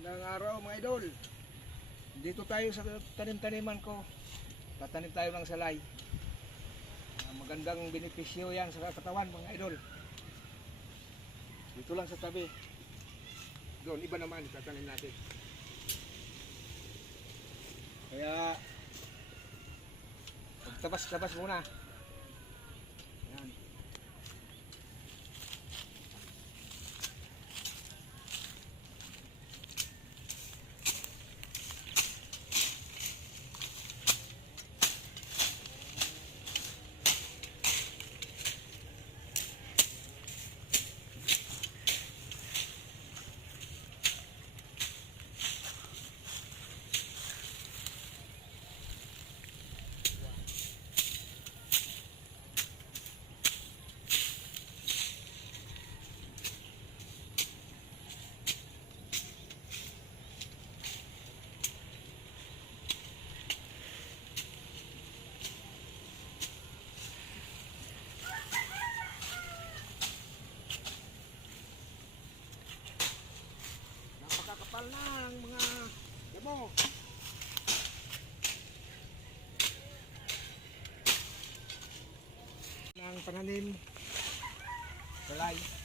Magandang araw mga idol. Dito tayo sa tanim-taniman ko. Tatanim tayo ng salay. Ah, magandang benepisyo yan sa katawan mga idol. Dito lang sa tabi. Doon, iba naman tatanim natin. Kaya magtabas-tabas muna. Yan. Napakakapal ng mga damo. ng pananim salay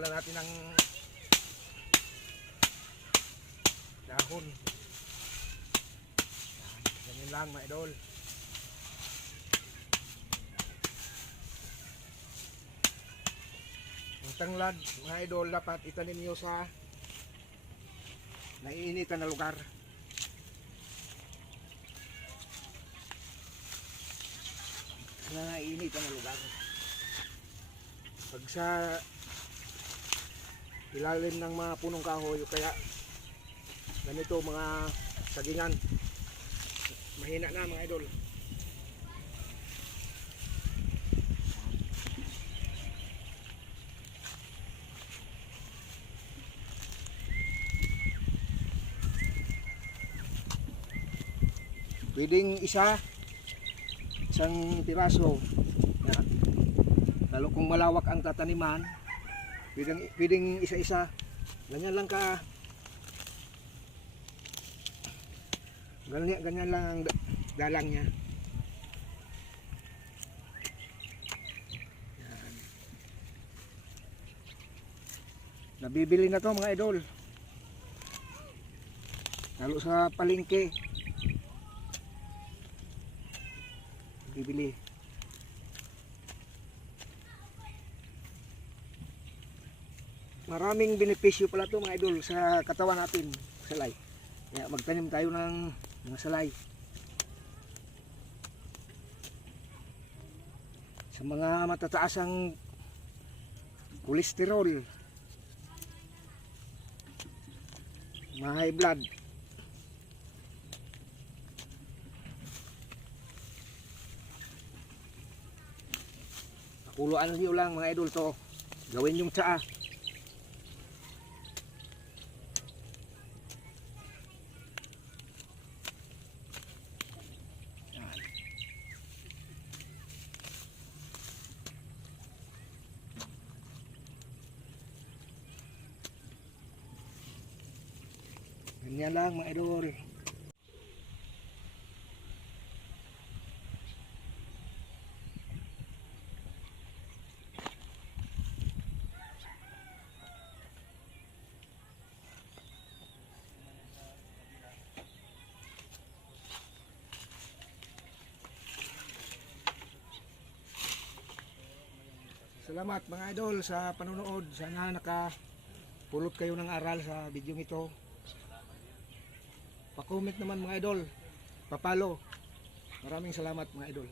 tulan natin ng dahon. Yan, ganyan lang mga idol. Ang tanglad mga idol dapat itanim nyo sa naiinitan na lugar. Na naiinitan na lugar. Pag sa ilalim ng mga punong kahoy kaya ganito mga sagingan. Mahina na mga idol. Pwedeng isa isang piraso. Lalo kung malawak ang tataniman pwedeng, pwedeng isa-isa. Ganyan lang ka. Ganyan, ganyan lang ang da- dalang niya. Yan. nabibili na to mga idol. Lalo sa palengke. Bibili maraming benepisyo pala to mga idol sa katawan natin salay. Kaya magtanim tayo ng mga salay. Sa mga matataas ang kolesterol mga high blood pakuluan nyo lang mga idol to. Gawin yung tsaa Ganyan lang mga idol. Salamat mga idol sa panonood. Sana nakapulot kayo ng aral sa video ito. Pa-comment naman mga idol. Papalo. Maraming salamat mga idol.